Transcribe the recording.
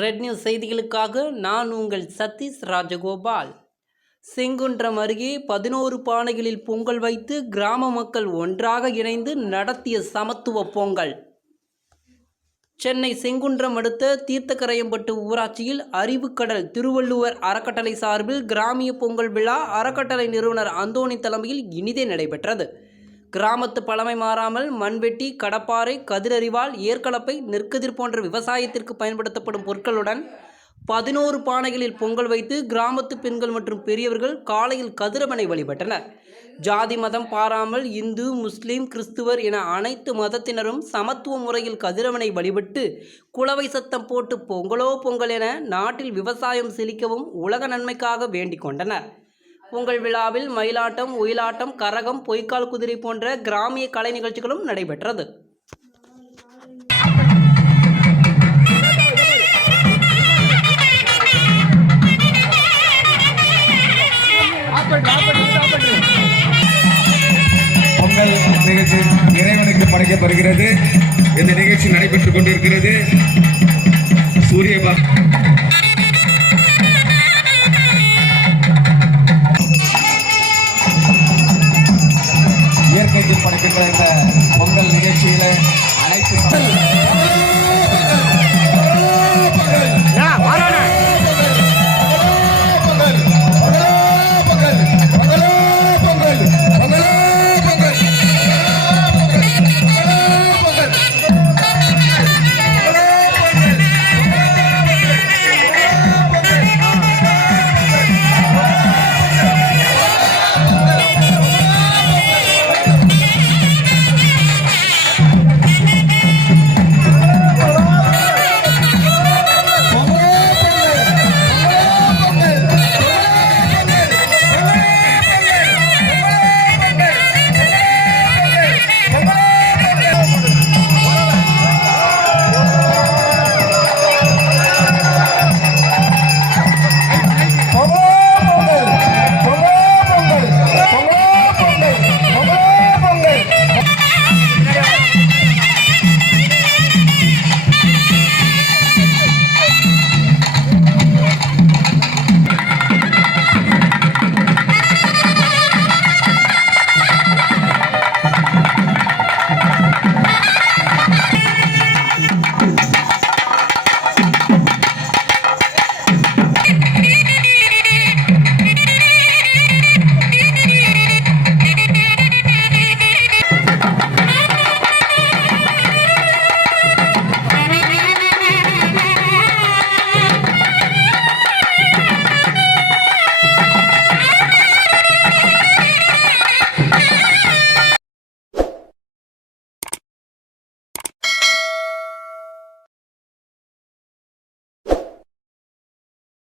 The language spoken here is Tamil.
ரெட் நியூஸ் செய்திகளுக்காக நான் உங்கள் சதீஷ் ராஜகோபால். செங்குன்றம் அருகே பதினோரு பானைகளில் பொங்கல் வைத்து கிராம மக்கள் ஒன்றாக இணைந்து நடத்திய சமத்துவ பொங்கல். சென்னை செங்குன்றம் அடுத்த தீர்த்தக்கரையம்பட்டு ஊராட்சியில் அறிவுக்கடல் திருவள்ளுவர் அறக்கட்டளை சார்பில் கிராமிய பொங்கல் விழா அறக்கட்டளை நிறுவனர் அந்தோணி தலைமையில் இனிதே நடைபெற்றது. கிராமத்து பழமை மாறாமல் மண்வெட்டி கடப்பாறை கதிரறிவால் ஏற்கலப்பை நெற்கதிர் போன்ற விவசாயத்திற்கு பயன்படுத்தப்படும் பொருட்களுடன் பதினோரு பானைகளில் பொங்கல் வைத்து கிராமத்து பெண்கள் மற்றும் பெரியவர்கள் காலையில் கதிரவனை வழிபட்டனர். ஜாதி மதம் பாராமல் இந்து முஸ்லீம் கிறிஸ்துவர் என அனைத்து மதத்தினரும் சமத்துவ முறையில் கதிரவனை வழிபட்டு குளவை சத்தம் போட்டு பொங்கலோ பொங்கல் என நாட்டில் விவசாயம் செழிக்கவும் உலக நன்மைக்காக வேண்டிக் கொண்டனர். பொங்கல் விழாவில் மயிலாட்டம் ஒயிலாட்டம் கரகம் பொய்க்கால் குதிரை போன்ற கிராமிய கலை நிகழ்ச்சிகளும் நடைபெற்றது. பொங்கல் நிகழ்ச்சி இறைவனுக்கு படைக்கப்படுகிறது. இந்த நிகழ்ச்சி நடைபெற்றுக் கொண்டிருக்கிறது. சூரியபா